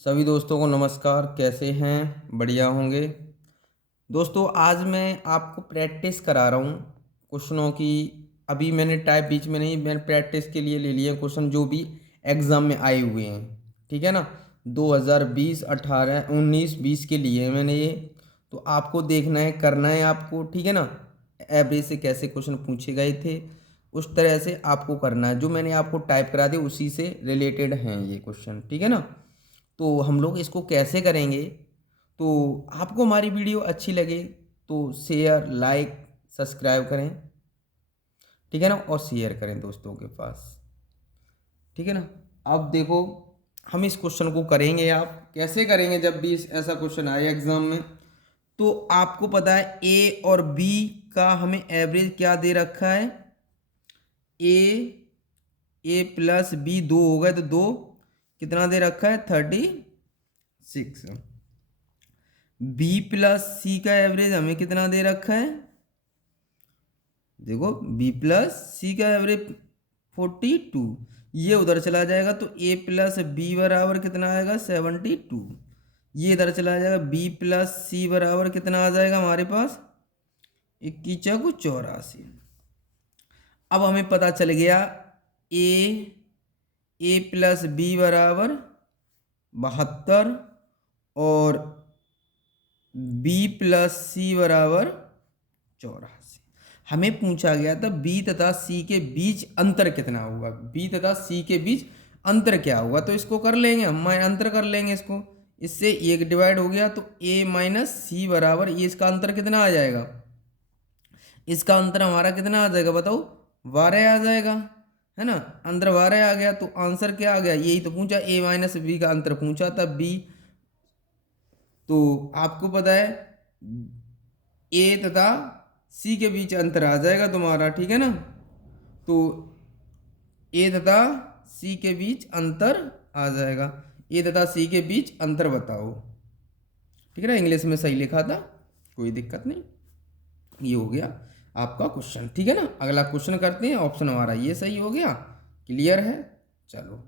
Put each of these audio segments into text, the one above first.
सभी दोस्तों को नमस्कार। कैसे हैं? बढ़िया होंगे। दोस्तों आज मैं आपको प्रैक्टिस करा रहा हूँ क्वेश्चनों की। अभी मैंने टाइप बीच में नहीं, मैंने प्रैक्टिस के लिए ले लिए क्वेश्चन जो भी एग्ज़ाम में आए हुए हैं। ठीक है ना? 2020, 18, 19, 20 के लिए है मैंने ये। तो आपको देखना है, करना है आपको। ठीक है ना? एवरेज से कैसे क्वेश्चन पूछे गए थे उस तरह से आपको करना है। जो मैंने आपको टाइप करा दिया उसी से रिलेटेड हैं ये क्वेश्चन। ठीक है ना? तो हम लोग इसको कैसे करेंगे? तो आपको हमारी वीडियो अच्छी लगे तो शेयर, लाइक, सब्सक्राइब करें। ठीक है ना? और शेयर करें दोस्तों के पास। ठीक है ना? अब देखो, हम इस क्वेश्चन को करेंगे। आप कैसे करेंगे? जब भी ऐसा क्वेश्चन आए एग्जाम में तो आपको पता है ए और बी का हमें एवरेज क्या दे रखा है। ए प्लस बी, दो हो गए तो दो कितना दे रखा है? 36। बी प्लस सी का एवरेज हमें कितना दे रखा है? देखो, बी प्लस सी का एवरेज 42। ये उधर चला जाएगा तो ए प्लस बी बराबर कितना आएगा? 72। ये इधर चला जाएगा, बी प्लस सी बराबर कितना आ जाएगा हमारे पास? 21 चौको 84। अब हमें पता चल गया ए प्लस बी बराबर 72 और बी प्लस सी बराबर 84। हमें पूछा गया था बी तथा सी के बीच अंतर कितना होगा। बी तथा सी के बीच अंतर क्या होगा? तो इसको कर लेंगे हम, अंतर कर लेंगे इसको। इससे एक डिवाइड हो गया तो ए माइनस सी बराबर, ये इसका अंतर कितना आ जाएगा? इसका अंतर हमारा कितना आ जाएगा बताओ? 12 आ जाएगा, है ना? अंतर 12 आ गया तो आंसर क्या आ गया? यही तो पूछा, ए माइनस बी का अंतर पूछा था, बी। तो आपको पता है ए तथा सी के बीच अंतर आ जाएगा तुम्हारा। ठीक है ना? तो ए तथा सी के बीच अंतर आ जाएगा। ए तथा सी के बीच अंतर बताओ। ठीक है ना? इंग्लिश में सही लिखा था, कोई दिक्कत नहीं। ये हो गया आपका क्वेश्चन। ठीक है ना? अगला क्वेश्चन करते हैं। ऑप्शन हमारा ये सही हो गया। क्लियर है? चलो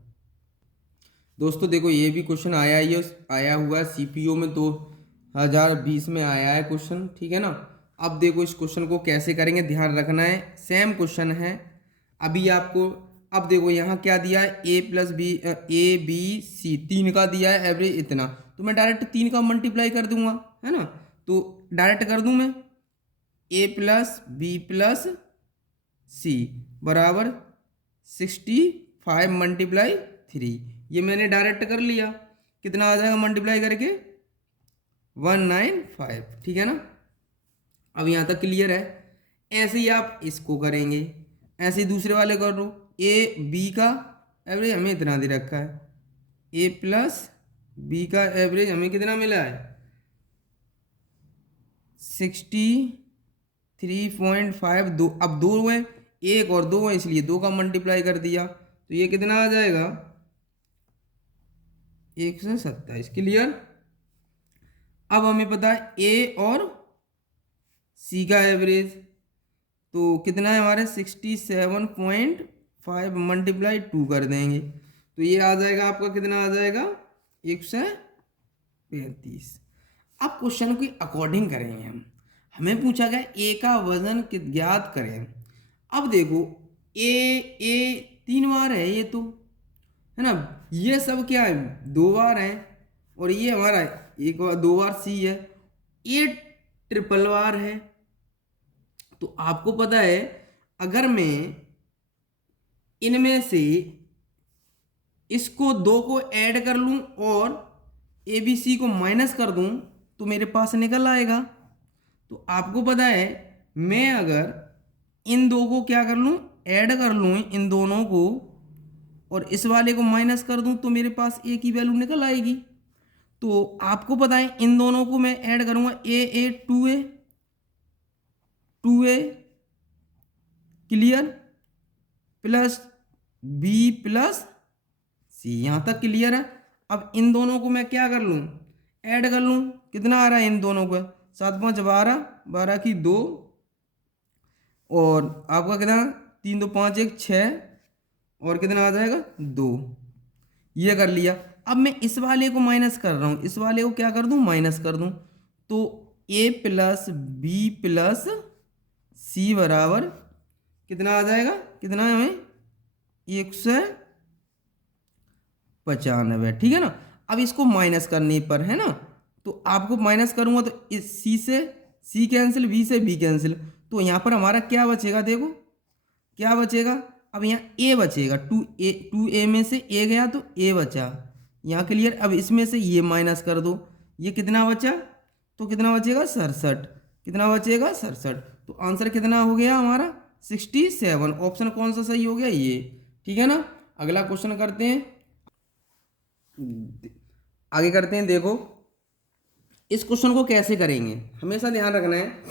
दोस्तों देखो, ये भी क्वेश्चन आया हुआ है सीपीओ में, 2020 में आया है क्वेश्चन। ठीक है ना? अब देखो इस क्वेश्चन को कैसे करेंगे, ध्यान रखना है। सेम क्वेश्चन है अभी आपको। अब देखो यहाँ क्या दिया है, A plus B, A B C, तीन का दिया है एवरेज इतना। तो मैं डायरेक्ट तीन का मल्टीप्लाई कर दूंगा, है ना? तो डायरेक्ट कर दूं मैं, ए प्लस बी प्लस सी बराबर 65 मल्टीप्लाई 3। ये मैंने डायरेक्ट कर लिया, कितना आ जाएगा मल्टीप्लाई करके? 195। ठीक है ना? अब यहाँ तक क्लियर है। ऐसे ही आप इसको करेंगे, ऐसे ही दूसरे वाले कर लो। ए बी का एवरेज हमें इतना दे रखा है, ए प्लस बी का एवरेज हमें कितना मिला है? 63.5। दो, अब दो है, एक और दो है, इसलिए दो का मल्टीप्लाई कर दिया तो ये कितना आ जाएगा? 127। क्लियर? अब हमें पता है ए और सी का एवरेज तो कितना है हमारे? 67.5 मल्टीप्लाई 2 कर देंगे तो ये आ जाएगा आपका, कितना आ जाएगा? 135। अब क्वेश्चन के अकॉर्डिंग करेंगे हम। हमें पूछा गया ए का वजन ज्ञात करें। अब देखो, ए तीन बार है ये तो, है ना? ये सब क्या है? दो बार है। और ये हमारा एक बार, दो बार सी है। ये ट्रिपल बार है। तो आपको पता है अगर मैं इनमें से इसको दो को ऐड कर लूं और ए बी सी को माइनस कर दूं तो मेरे पास निकल आएगा। तो आपको पता है मैं अगर इन दो को क्या कर लूं? ऐड कर लूं इन दोनों को, और इस वाले को माइनस कर दूं तो मेरे पास ए की वैल्यू निकल आएगी। तो आपको पता है इन दोनों को मैं ऐड करूंगा, A 2a clear, plus B plus C. यहां तक क्लियर है? अब इन दोनों को मैं क्या कर लूं? ऐड कर लूं। कितना आ रहा है इन दोनों को? 7 5 12, 12 की 2, और आपका कितना? 3 2 5 1 6, और कितना आ जाएगा? 2। ये कर लिया। अब मैं इस वाले को माइनस कर रहा हूँ, इस वाले को क्या कर दूँ, माइनस कर दूँ। तो a प्लस बी प्लस सी बराबर कितना आ जाएगा, कितना है हमें 195, ठीक है ना। अब इसको माइनस करने पर है ना, तो आपको माइनस करूँगा तो इस सी से सी कैंसिल, बी से बी कैंसिल, तो यहाँ पर हमारा क्या बचेगा, देखो क्या बचेगा। अब यहाँ ए बचेगा, टू ए में से ए गया तो ए बचा, यहाँ क्लियर। अब इसमें से ये माइनस कर दो, ये कितना बचा, तो कितना बचेगा 67, कितना बचेगा 67। तो आंसर कितना हो गया हमारा 67। ऑप्शन कौन सा सही हो गया, ये, ठीक है ना। अगला क्वेश्चन करते हैं, आगे करते हैं। देखो इस क्वेश्चन को कैसे करेंगे, हमेशा ध्यान रखना है,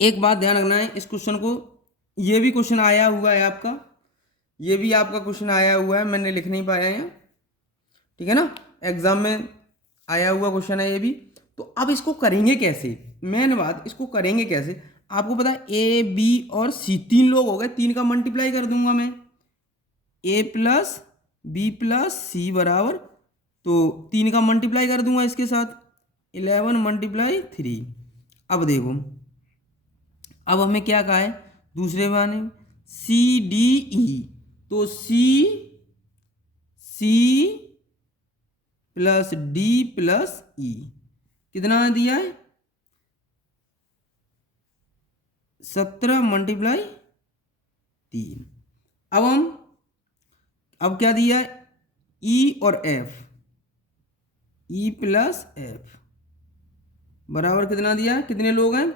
एक बात ध्यान रखना है इस क्वेश्चन को। ये भी क्वेश्चन आया हुआ है आपका, ये भी आपका क्वेश्चन आया हुआ है, मैंने लिख नहीं पाया यहाँ, ठीक है ना, एग्जाम में आया हुआ क्वेश्चन है ये भी। तो अब इसको करेंगे कैसे, मेन बात, इसको करेंगे कैसे। आपको पता है ए बी और सी तीन लोग हो गए, तीन का मल्टीप्लाई कर दूंगा मैं, ए प्लस बी प्लस सी बराबर, तो तीन का मल्टीप्लाई कर दूंगा इसके साथ, 11 मल्टीप्लाई 3। अब देखो, अब हमें क्या कहा है दूसरे माने सी डी ई, तो सी प्लस डी प्लस ई कितना दिया है 17 मल्टीप्लाई 3। अब क्या दिया है ई और एफ, ई प्लस एफ बराबर कितना दिया है, कितने लोग हैं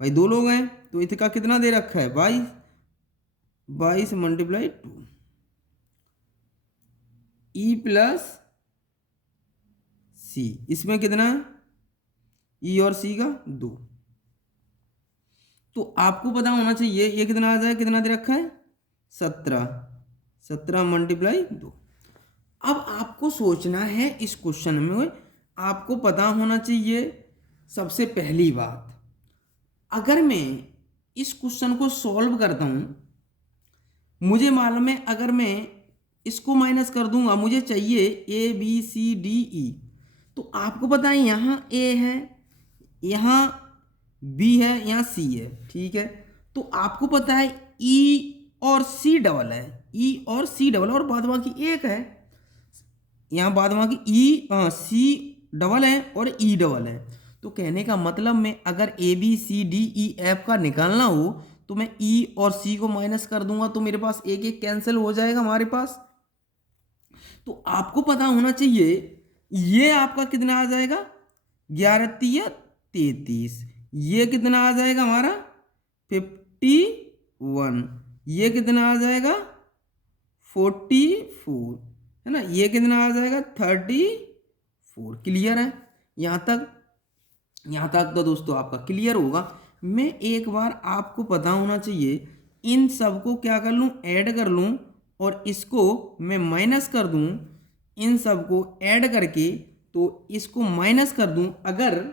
भाई, 2 लोग हैं, तो इसका कितना दे रखा है 22 मल्टीप्लाई 2, ई प्लस सी, इसमें कितना है ई और सी का 2। तो आपको पता होना चाहिए ये कितना आ जाए, कितना दे रखा है 17 मल्टीप्लाई 2। अब आपको सोचना है इस क्वेश्चन में, आपको पता होना चाहिए सबसे पहली बात, अगर मैं इस क्वेश्चन को सॉल्व करता हूं, मुझे मालूम है अगर मैं इसको माइनस कर दूंगा, मुझे चाहिए ए बी सी डी ई, तो आपको पता है यहाँ ए है, यहाँ बी है, यहाँ सी है, ठीक है। तो आपको पता है ई और सी डबल है, ई और सी डबल, और बाद बाकी एक है, यहाँ बाद बाकी ई सी डबल है और ई डबल है। तो कहने का मतलब में अगर A B C D E F का निकालना हो तो मैं ई और सी को माइनस कर दूंगा, तो मेरे पास एक एक कैंसिल हो जाएगा हमारे पास। तो आपको पता होना चाहिए ये आपका कितना आ जाएगा 11 तिया 33, ये कितना आ जाएगा हमारा 51, ये कितना आ जाएगा 44 है ना, ये कितना आ जाएगा 34। क्लियर है यहाँ तक तो दोस्तों आपका क्लियर होगा। मैं एक बार आपको पता होना चाहिए इन सब को क्या कर लूँ, ऐड कर लूँ, और इसको मैं माइनस कर दूँ, इन सब को ऐड करके तो इसको माइनस कर दूँ। अगर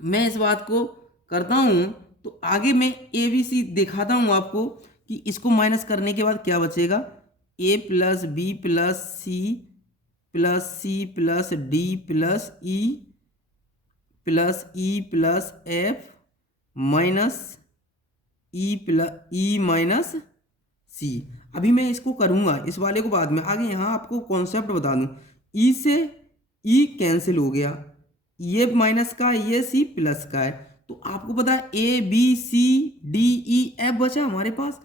मैं इस बात को करता हूँ तो आगे मैं ए बी सी दिखाता हूँ आपको कि इसको माइनस करने के बाद क्या बचेगा, A plus B plus C plus D plus E plus F minus E minus C. अभी मैं इसको करूँगा इस वाले को बाद में, आगे यहाँ आपको कॉन्सेप्ट बता दूँ, ई से ई कैंसिल हो गया, ये माइनस का ये सी प्लस का है, तो आपको पता है A B C D E F बचा हमारे पास।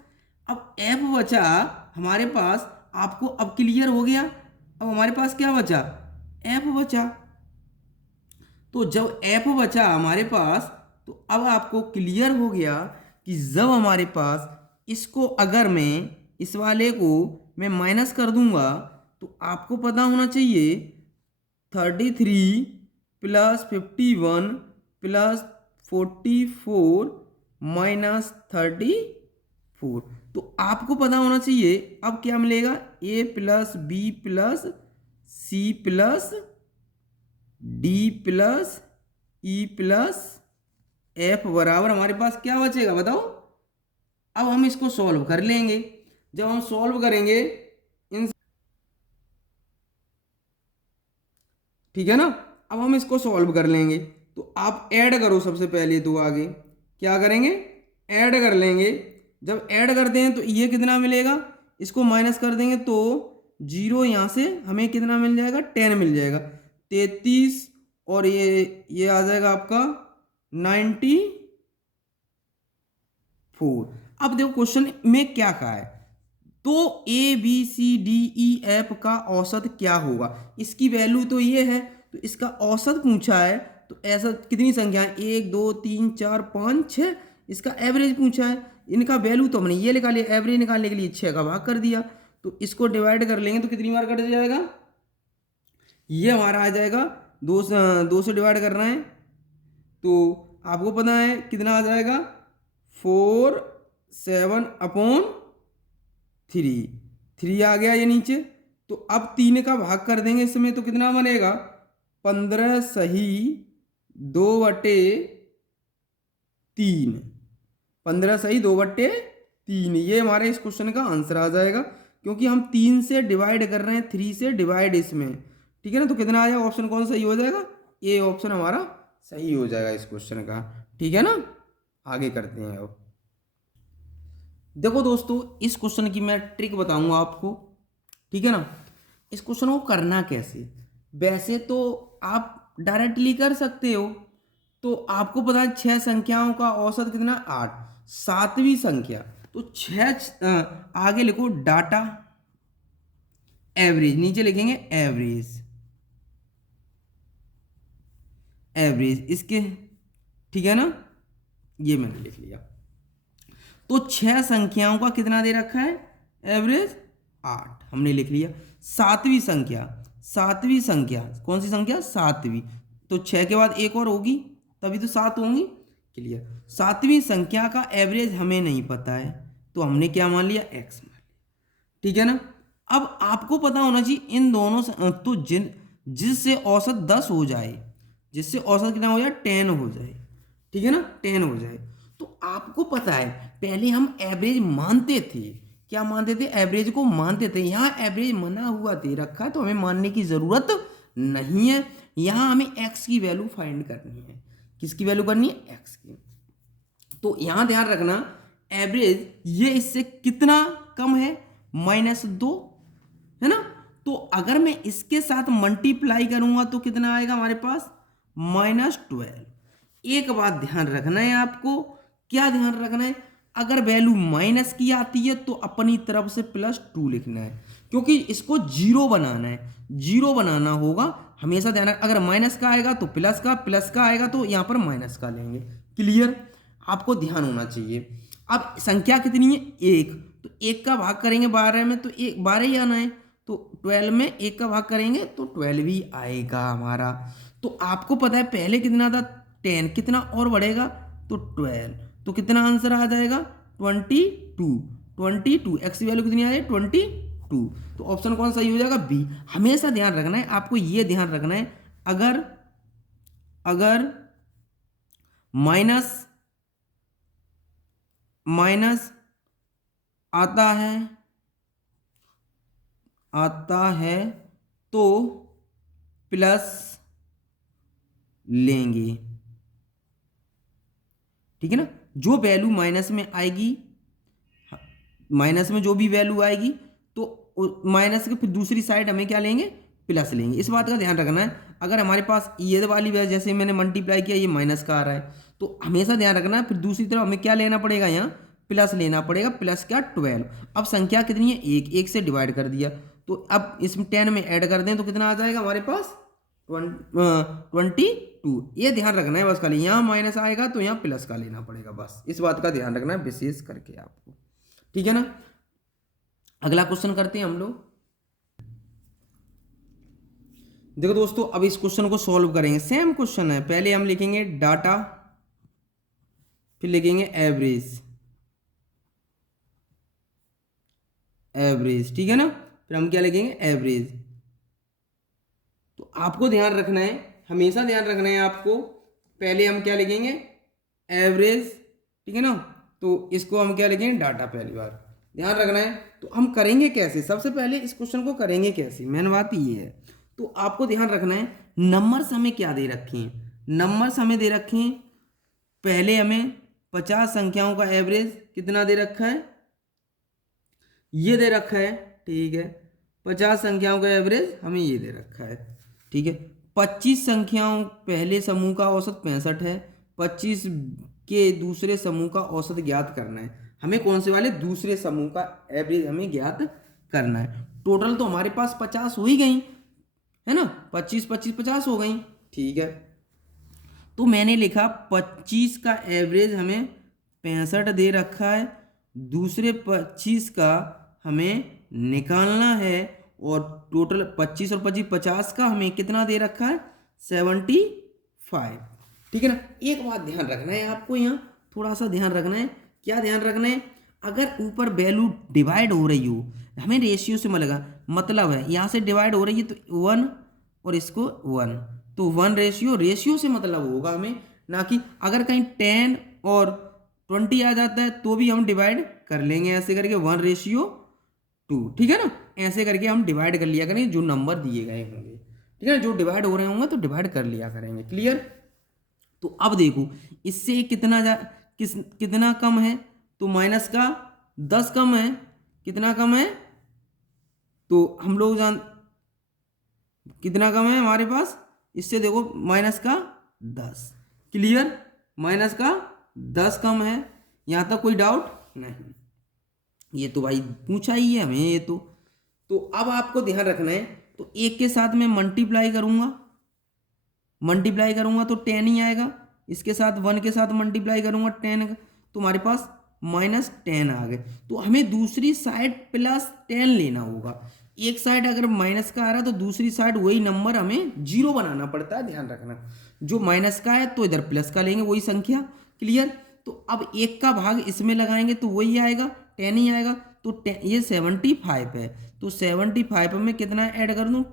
अब एफ बचा हमारे पास, आपको अब क्लियर हो गया, अब हमारे पास क्या बचा एफ बचा। तो जब एफ बचा हमारे पास तो अब आपको क्लियर हो गया कि जब हमारे पास इसको अगर मैं इस वाले को मैं माइनस कर दूंगा तो आपको पता होना चाहिए 33 प्लस 51 प्लस 44 माइनस 34, तो आपको पता होना चाहिए अब क्या मिलेगा, A plus B plus C plus D plus E plus F बराबर हमारे पास क्या बचेगा बताओ। अब हम इसको सॉल्व कर लेंगे, जब हम सॉल्व करेंगे ठीक है ना। अब हम इसको सॉल्व कर लेंगे। तो आप ऐड करो सबसे पहले, तो आगे क्या करेंगे, ऐड कर लेंगे। जब ऐड करते हैं तो ये कितना मिलेगा, इसको माइनस कर देंगे तो 0 यहाँ से हमें कितना मिल जाएगा, 10 मिल जाएगा। 33 और ये आ जाएगा आपका 94। अब देखो क्वेश्चन में क्या कहा है, तो A B C D E F का औसत क्या होगा। इसकी वैल्यू तो ये है, तो इसका औसत पूछा है। तो ऐसा कितनी संख्या है, 1 2 3 4 5 6, इसका एवरेज पूछा है। इनका वैल्यू तो हमने ये निकाल लिया, एवरेज निकालने के लिए 6 का भाग कर दिया। तो इसको डिवाइड कर लेंगे तो कितनी बार कट जाएगा, ये हमारा आ जाएगा 2 से डिवाइड कर रहे हैं तो आपको पता है कितना आ जाएगा, 4 7/3। 3 आ गया ये नीचे। तो अब 3 का भाग कर देंगे इसमें तो कितना बनेगा, 15 सही 2/3। 15 सही 2/3, ये हमारे इस क्वेश्चन का आंसर आ जाएगा। क्योंकि हम 3 से डिवाइड कर रहे हैं, 3 से डिवाइड इसमें, ठीक है ना। तो कितना आ जाएगा, ऑप्शन कौन सा सही हो जाएगा, ए ऑप्शन हमारा सही हो जाएगा इस क्वेश्चन का, ठीक है ना। आगे करते हैं। अब देखो दोस्तों, इस क्वेश्चन की मैं ट्रिक बताऊंगा आपको, ठीक है ना। इस क्वेश्चन को करना कैसे, वैसे तो आप डायरेक्टली कर सकते हो। तो आपको पता है 6 संख्याओं का औसत कितना, 8। 7वीं संख्या, तो 6 आगे लिखो डाटा एवरेज, नीचे लिखेंगे एवरेज, एवरेज इसके, ठीक है ना। ये मैंने लिख लिया। तो 6 संख्याओं का कितना दे रखा है, एवरेज 8 हमने लिख लिया। 7वीं संख्या, 7वीं संख्या कौन सी संख्या, 7वीं। तो 6 के बाद एक और होगी तभी तो 7 होंगी, क्लियर। 7वीं संख्या का एवरेज हमें नहीं पता है, तो हमने क्या मान लिया, एक्स मान लिया, ठीक है ना। अब आपको पता होना चाहिए इन दोनों तो जिससे औसत 10 हो जाए, जिससे औसत कितना हो जाए, 10 हो जाए, ठीक है ना, 10 हो जाए। तो आपको पता है पहले हम एवरेज मानते थे, क्या मानते थे, एवरेज को मानते थे। यहाँ एवरेज मना हुआ दे रखा है तो हमें मानने की जरूरत नहीं है। यहाँ हमें एक्स की वैल्यू फाइंड करनी है। किसकी वैल्यू करनी है, एक्स की। तो यहाँ ध्यान रखना, एवरेज ये इससे कितना कम है, -2, है ना। तो अगर मैं इसके साथ मल्टीप्लाई करूंगा तो कितना आएगा हमारे पास, -12। एक बात ध्यान रखना है आपको, क्या ध्यान रखना है, अगर वैल्यू माइनस की आती है तो अपनी तरफ से +2 लिखना है, क्योंकि इसको 0 बनाना है, 0 बनाना होगा हमेशा ध्यान रख। अगर माइनस का आएगा तो प्लस का, प्लस का आएगा तो यहाँ पर माइनस का लेंगे, क्लियर। आपको ध्यान होना चाहिए। अब संख्या कितनी है, 1। तो 1 का भाग करेंगे 12 में तो 12 ही आना है। तो 12 में 1 का भाग करेंगे तो 12 ही आएगा हमारा। तो आपको पता है पहले कितना था, 10, कितना और बढ़ेगा तो 12, तो कितना आंसर आ जाएगा, 22। एक्स की वैल्यू कितनी आ जाएगी, 22। तो ऑप्शन कौन सा सही हो जाएगा, बी। हमेशा ध्यान रखना है आपको, ये ध्यान रखना है, अगर माइनस आता है तो प्लस लेंगे, ठीक है ना। जो वैल्यू माइनस में आएगी, माइनस में जो भी वैल्यू आएगी तो माइनस के फिर दूसरी साइड हमें क्या लेंगे, प्लस लेंगे। इस बात का ध्यान रखना है। अगर हमारे पास ये वाली वैल्यू जैसे मैंने मल्टीप्लाई किया, ये माइनस का आ रहा है, तो हमेशा ध्यान रखना है फिर दूसरी तरफ हमें क्या लेना पड़ेगा, यहाँ प्लस लेना पड़ेगा। प्लस क्या, 12। अब संख्या कितनी है, 1 से डिवाइड कर दिया। तो अब इसमें 10 में ऐड कर दें तो कितना आ जाएगा हमारे पास, 22। ये ध्यान रखना है बस, खाली यहाँ माइनस आएगा तो यहाँ प्लस का लेना पड़ेगा, बस इस बात का ध्यान रखना है विशेष करके आपको, ठीक है ना। अगला क्वेश्चन करते हैं हम लोग। देखो दोस्तों, अब इस क्वेश्चन को सॉल्व करेंगे। सेम क्वेश्चन है, पहले हम लिखेंगे डाटा, फिर लिखेंगे एवरेज, एवरेज, ठीक है ना। फिर हम क्या लिखेंगे, एवरेज। तो आपको ध्यान रखना है, हमेशा ध्यान रखना है आपको, पहले हम क्या लिखेंगे, एवरेज, ठीक है ना। तो इसको हम क्या लिखेंगे, डाटा, पहली बार ध्यान रखना है। तो हम करेंगे कैसे, सबसे पहले इस क्वेश्चन को करेंगे कैसे, मेन बात ये है। तो आपको ध्यान रखना है नंबर्स हमें क्या दे रखे हैं, नंबर्स हमें दे रखे हैं, पहले हमें 50 संख्याओं का एवरेज कितना दे रखा है, ये दे रखा है, ठीक है। 50 संख्याओं का एवरेज हमें ये दे रखा है, ठीक है। 25 संख्याओं पहले समूह का औसत 65 है, 25 के दूसरे समूह का औसत ज्ञात करना है। हमें कौन से वाले दूसरे समूह का एवरेज हमें ज्ञात करना है। टोटल तो हमारे पास 50 हो ही गई है ना, 25 25 50 हो गई, ठीक है। तो मैंने लिखा 25 का एवरेज हमें 65 दे रखा है, दूसरे 25 का हमें निकालना है, और टोटल 25 और 25 50 का हमें कितना दे रखा है 75, ठीक है ना। एक बात ध्यान रखना है आपको, यहाँ थोड़ा सा ध्यान रखना है, क्या ध्यान रखना है, अगर ऊपर वैल्यू डिवाइड हो रही हो, हमें रेशियो से मतलब है यहाँ से डिवाइड हो रही है तो 1 और इसको 1, तो 1 रेशियो से मतलब होगा हमें, ना कि अगर कहीं 10 और 20 आ जाता है तो भी हम डिवाइड कर लेंगे ऐसे करके 1:2, ठीक है ना। ऐसे करके हम डिवाइड कर लिया करेंगे जो नंबर दिए गए होंगे, ठीक है ना, जो डिवाइड हो रहे होंगे तो डिवाइड कर लिया करेंगे, क्लियर। तो अब देखो इससे कितना कम है, तो माइनस का 10 कम है, कितना कम है, तो हम लोग कितना कम है हमारे पास, इससे देखो माइनस का 10, क्लियर, माइनस का 10 कम है, यहाँ तक कोई डाउट नहीं, ये तो भाई पूछा ही है हमें ये तो अब आपको ध्यान रखना है, तो एक के साथ मैं मल्टीप्लाई करूंगा तो 10 ही आएगा, इसके साथ 1 के साथ मल्टीप्लाई करूंगा 10, तो हमारे पास -10 आ गए। तो हमें दूसरी साइड +10 लेना होगा, एक साइड अगर माइनस का आ रहा है तो दूसरी साइड वही नंबर हमें 0 बनाना पड़ता है, ध्यान रखना, जो माइनस का है तो इधर प्लस का लेंगे वही संख्या, क्लियर। तो अब 1 का भाग इसमें लगाएंगे तो वही आएगा 10 ही आएगा, तो ये 75 है, तो 75 में कितना ऐड कर दूं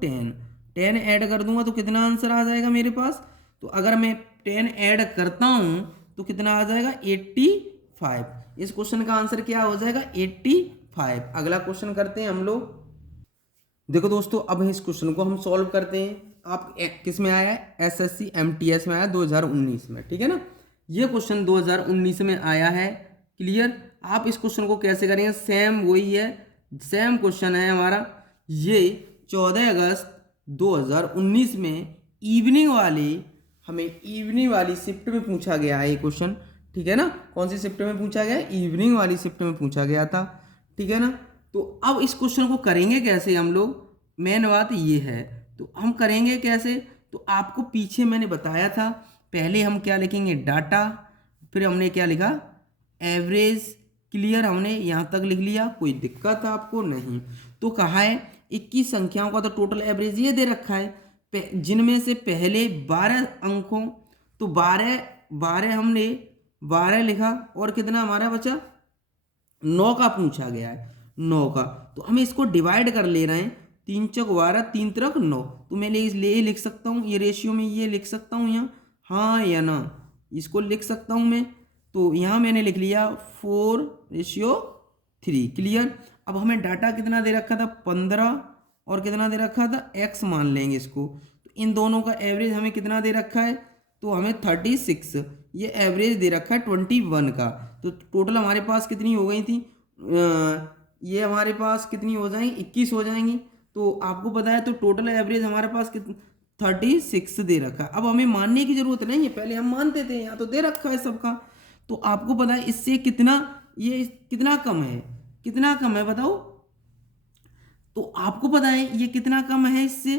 10 ऐड कर दूंगा तो कितना आंसर आ जाएगा मेरे पास, तो अगर मैं 10 ऐड करता हूं तो कितना आ जाएगा 85, इस क्वेश्चन का आंसर क्या हो जाएगा 85। अगला क्वेश्चन करते हैं हम लोग, देखो दोस्तों अब इस क्वेश्चन को हम सॉल्व करते हैं, आप किस में आया है, एसएससी एमटीएस में आया 2019 में, ठीक है ना, ये क्वेश्चन 2019 में आया है, क्लियर। आप इस क्वेश्चन को कैसे करेंगे, सेम वही है, सेम क्वेश्चन है हमारा, ये 14 अगस्त 2019 में हमें इवनिंग वाली शिफ्ट में पूछा गया है ये क्वेश्चन, ठीक है ना। कौन सी शिफ्ट में पूछा गया है, इवनिंग वाली शिफ्ट में पूछा गया था, ठीक है ना। तो अब इस क्वेश्चन को करेंगे कैसे हम लोग, मेन बात ये है, तो हम करेंगे कैसे, तो आपको पीछे मैंने बताया था, पहले हम क्या लिखेंगे डाटा, फिर हमने क्या लिखा एवरेज, क्लियर, हमने यहाँ तक लिख लिया, कोई दिक्कत आपको नहीं। तो कहा है 21 संख्याओं का तो टोटल एवरेज ये दे रखा है, जिनमें से पहले 12 अंकों, तो 12 हमने 12 लिखा, और कितना हमारा बचा 9 का पूछा गया है, 9 का, तो हम इसको डिवाइड कर ले रहे हैं, 3 चौक 12 3 तिरक 9, तो मैं ले लिख सकता हूँ ये रेशियो में, ये लिख सकता हूँ यहाँ, हाँ या ना, इसको लिख सकता हूँ मैं, तो यहाँ मैंने लिख लिया 4:3, क्लियर। अब हमें डाटा कितना दे रखा था 15, और कितना दे रखा था x मान लेंगे इसको, तो इन दोनों का एवरेज हमें कितना दे रखा है, तो हमें 36, ये एवरेज दे रखा है 21 का, तो टोटल हमारे पास कितनी हो गई थी, ये हमारे पास कितनी हो जाएंगी 21 हो जाएंगी, तो आपको पता है तो टोटल एवरेज हमारे पास 36 दे रखा है। अब हमें मानने की जरूरत नहीं है, पहले हम मानते थे, यहाँ तो दे रखा है सबका, तो आपको पता है इससे ये कितना कम है, कितना कम है बताओ, तो आपको पता है ये कितना कम है इससे,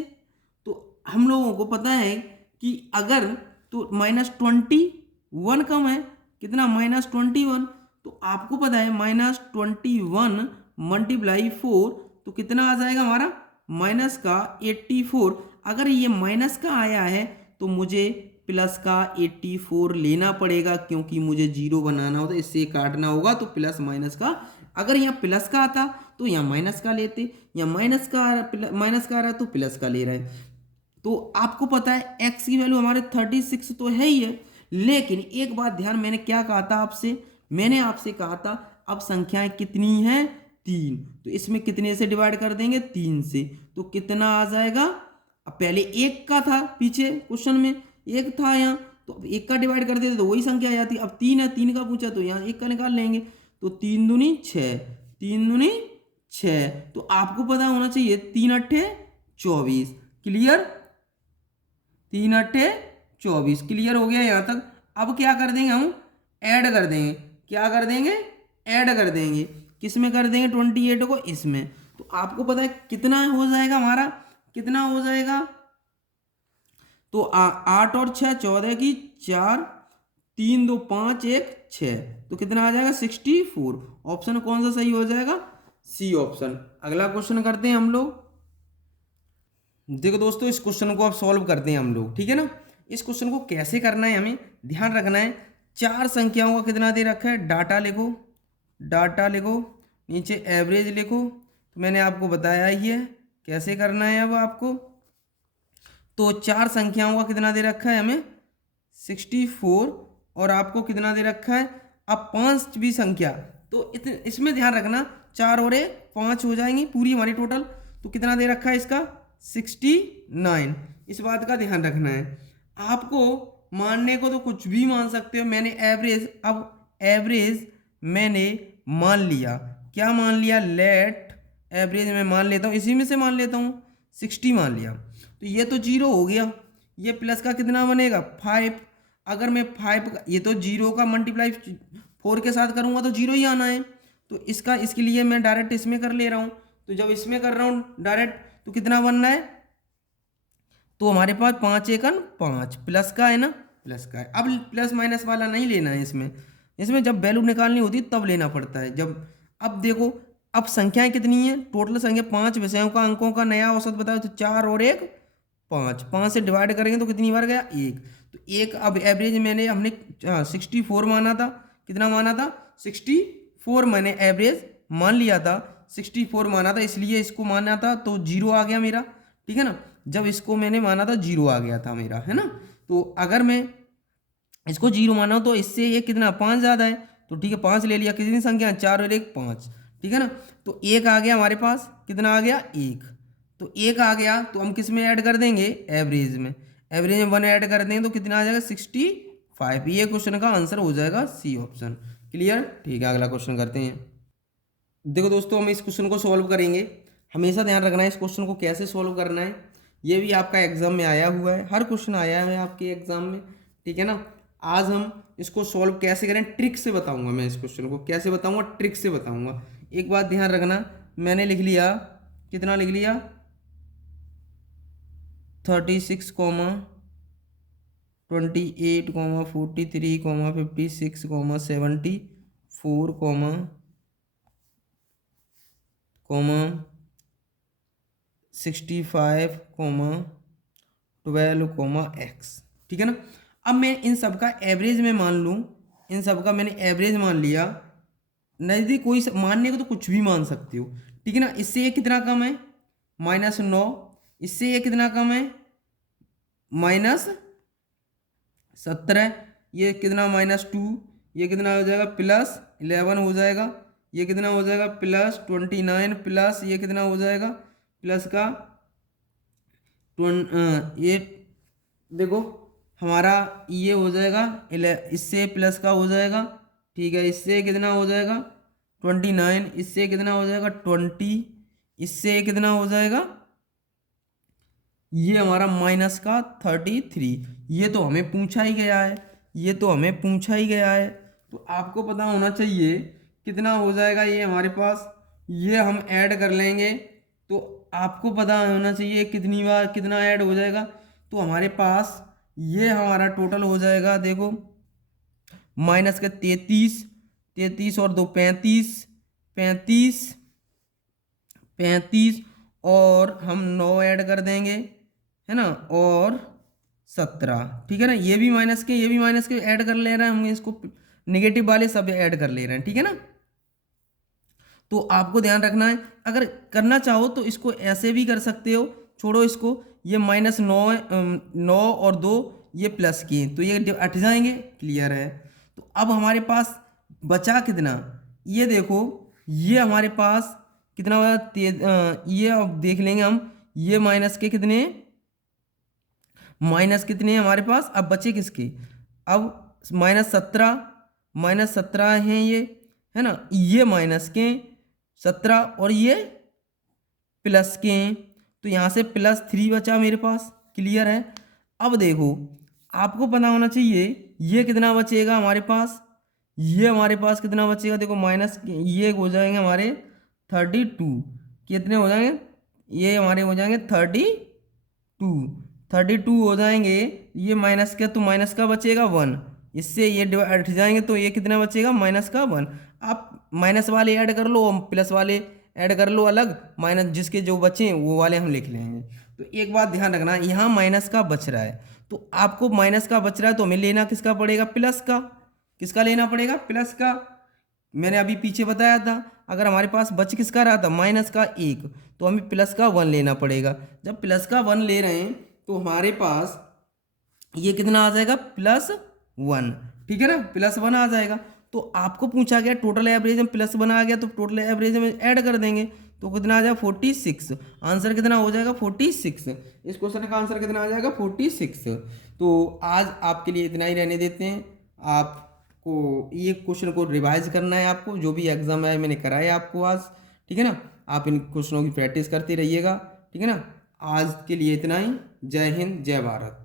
तो हम लोगों को पता है कि अगर तो -21 कम है, कितना -21, तो आपको पता है -21 × 4 तो कितना आ जाएगा हमारा माइनस का 84, अगर ये माइनस का आया है तो मुझे प्लस का 84 लेना पड़ेगा, क्योंकि मुझे 0 बनाना होता है, इससे काटना होगा, तो प्लस माइनस का, अगर यहाँ प्लस का आता तो यहाँ माइनस का लेते, या माइनस का आ रहा है तो प्लस का ले रहे हैं। तो आपको पता है x की वैल्यू हमारे 36 तो है ही है, लेकिन एक बात ध्यान, मैंने क्या कहा था आपसे, मैंने आपसे कहा था अब संख्याएं कितनी हैं 3, तो इसमें कितने से डिवाइड कर देंगे 3 से, तो कितना आ जाएगा अब पहले एक का था, पीछे क्वेश्चन में एक था यहाँ, तो अब एक का डिवाइड कर देते तो वही संख्या आ जाती। अब 3 है, 3 का पूछा तो यहाँ एक का निकाल लेंगे, तो 3 दूनी 6, 3 दूनी 6। तो आपको पता होना चाहिए 3 अट्ठे 24। क्लियर, 3 अट्ठे 24 क्लियर हो गया यहाँ तक। अब क्या कर देंगे हम, ऐड कर देंगे। क्या कर देंगे, ऐड कर देंगे। किस में कर देंगे, 28 को इसमें। तो आपको पता है कितना हो जाएगा हमारा, कितना हो जाएगा, तो 8 और 6 14 की 4, 3 2 5 1 6, तो कितना आ जाएगा 64। ऑप्शन कौन सा सही हो जाएगा, सी ऑप्शन। अगला क्वेश्चन करते हैं हम लोग। देखो दोस्तों, इस क्वेश्चन को अब सॉल्व करते हैं हम लोग, ठीक है ना। इस क्वेश्चन को कैसे करना है हमें ध्यान रखना है। 4 संख्याओं का कितना दे रखा है, डाटा लिखो, डाटा लिखो, नीचे एवरेज लिखो। तो मैंने आपको बताया ही है कैसे करना है अब आपको। तो 4 संख्याओं का कितना दे रखा है हमें 64, और आपको कितना दे रखा है अब 5वीं संख्या। तो इसमें ध्यान रखना 4 और 1 5 हो जाएंगी पूरी हमारी टोटल। तो कितना दे रखा है इसका 69। इस बात का ध्यान रखना है। आपको मानने को तो कुछ भी मान सकते हो। मैंने एवरेज, अब एवरेज मैंने मान लिया, क्या मान लिया, लेट एवरेज में मान लेता हूँ, इसी में से मान लेता हूँ 60 मान लिया। तो ये तो 0 हो गया, ये प्लस का कितना बनेगा 5। अगर मैं 5 का, ये तो 0 का मल्टीप्लाई 4 के साथ करूँगा तो 0 ही आना है। तो इसका, इसके लिए मैं डायरेक्ट इसमें कर ले रहा हूँ। तो जब इसमें कर रहा हूँ डायरेक्ट, तो कितना बनना है, तो हमारे पास 5 एकन 5 प्लस का है ना, प्लस का है। अब प्लस माइनस वाला नहीं लेना है इसमें, इसमें जब वैल्यू निकालनी होती है तब लेना पड़ता है जब। अब देखो, अब संख्याएं कितनी है, टोटल संख्या 5 विषयों का अंकों का नया औसत बताओ, तो 4 और 1 5, 5 से डिवाइड करेंगे तो कितनी बार गया 1। तो 1 अब एवरेज हमने 64 माना था, कितना माना था 64, मैंने एवरेज मान लिया था 64 माना था, इसलिए इसको माना था तो 0 आ गया मेरा, ठीक है ना। जब इसको मैंने माना था 0 आ गया था मेरा, है ना। तो अगर मैं इसको 0 माना हो तो इससे ये कितना 5 ज़्यादा है, तो ठीक है 5 ले लिया। कितनी संख्या 4 और 1 5, ठीक है ना। तो 1 आ गया हमारे पास, कितना आ गया 1। तो 1 आ गया तो हम किस में ऐड कर देंगे, एवरेज में। एवरेज में 1 ऐड कर देंगे तो कितना आ जाएगा 65। ये क्वेश्चन का आंसर हो जाएगा सी ऑप्शन। क्लियर, ठीक है। अगला क्वेश्चन करते हैं। देखो दोस्तों, हम इस क्वेश्चन को सॉल्व करेंगे। हमेशा ध्यान रखना है इस क्वेश्चन को कैसे सॉल्व करना है। ये भी आपका एग्जाम में आया हुआ है, हर क्वेश्चन आया है आपके एग्जाम में, ठीक है ना। आज हम इसको सॉल्व कैसे करें, ट्रिक से बताऊंगा मैं। इस क्वेश्चन को कैसे बताऊंगा, ट्रिक से बताऊंगा। एक बात ध्यान रखना, मैंने लिख लिया, कितना लिख लिया 36, 28, 43, 56, 74, 65, 12, x, ठीक है ना। अब मैं इन सब का एवरेज में मान लूँ, इन सब का मैंने एवरेज मान लिया। नज़दीक कोई मानने को तो कुछ भी मान सकते हो, ठीक है ना। इससे ये कितना कम है -9, इससे ये कितना कम है -17, ये कितना -2, ये कितना हो जाएगा +11 हो जाएगा, ये कितना हो जाएगा +29, प्लस ये कितना हो जाएगा प्लस का ये देखो हमारा ये हो जाएगा, इससे प्लस का हो जाएगा, ठीक है। इससे कितना हो जाएगा 29, इससे कितना हो जाएगा 20, इससे कितना हो जाएगा ये हमारा माइनस का 33। ये तो हमें पूछा ही गया है, ये तो हमें पूछा ही गया है। तो आपको पता होना चाहिए कितना हो जाएगा ये हमारे पास। ये हम ऐड कर लेंगे तो आपको पता होना चाहिए कितनी बार कितना ऐड हो जाएगा। तो हमारे पास ये हमारा टोटल हो जाएगा, देखो माइनस का 33, 33 और 2 35, 35, 35 और हम 9 ऐड कर देंगे, है ना, और 17, ठीक है ना। ये भी माइनस के, ये भी माइनस के ऐड कर ले रहे हैं हम, इसको नेगेटिव वाले सब ऐड कर ले रहे हैं, ठीक है ना। तो आपको ध्यान रखना है, अगर करना चाहो तो इसको ऐसे भी कर सकते हो, छोड़ो इसको, ये -9 और 2 ये प्लस किए तो ये हट जाएंगे, क्लियर है। तो अब हमारे पास बचा कितना, ये देखो, ये हमारे पास कितना हुआ ये अब देख लेंगे हम, ये माइनस के कितने माइनस कितने हैं हमारे पास, अब बचे किसके, अब -17 हैं ये, है ना, ये माइनस के 17 और ये प्लस के हैं, तो यहाँ से +3 बचा मेरे पास, क्लियर है। अब देखो आपको पता होना चाहिए ये कितना बचेगा हमारे पास, ये हमारे पास कितना बचेगा, देखो माइनस ये हो जाएंगे हमारे 32, कितने हो जाएंगे, ये हमारे हो जाएंगे 32 हो जाएंगे, ये माइनस का, तो माइनस का बचेगा 1, इससे ये हट जाएंगे तो ये कितना बचेगा -1। आप माइनस वाले ऐड कर लो, प्लस वाले ऐड कर लो अलग, माइनस जिसके जो बचे वो वाले हम लिख लेंगे। तो एक बात ध्यान रखना, यहाँ माइनस का बच रहा है, तो आपको माइनस का बच रहा है तो हमें लेना किसका पड़ेगा, प्लस का, किसका लेना पड़ेगा, प्लस का। मैंने अभी पीछे बताया था अगर हमारे पास बच किसका रहा था, -1, तो हमें प्लस का 1 लेना पड़ेगा। जब प्लस का 1 ले रहे हैं तो हमारे पास ये कितना आ जाएगा, +1, ठीक है ना, +1 आ जाएगा। तो आपको पूछा गया टोटल एवरेज में +1 आ गया तो टोटल एवरेज में ऐड कर देंगे, तो कितना आ जाएगा 46, आंसर कितना हो जाएगा 46, इस क्वेश्चन का आंसर कितना आ जाएगा 46। तो आज आपके लिए इतना ही रहने देते हैं, आपको ये क्वेश्चन को रिवाइज करना है, आपको जो भी एग्जाम है मैंने कराया आपको आज, ठीक है ना, आप इन क्वेश्चनों की प्रैक्टिस करते रहिएगा, ठीक है ना। आज के लिए इतना ही, जय हिंद जय भारत।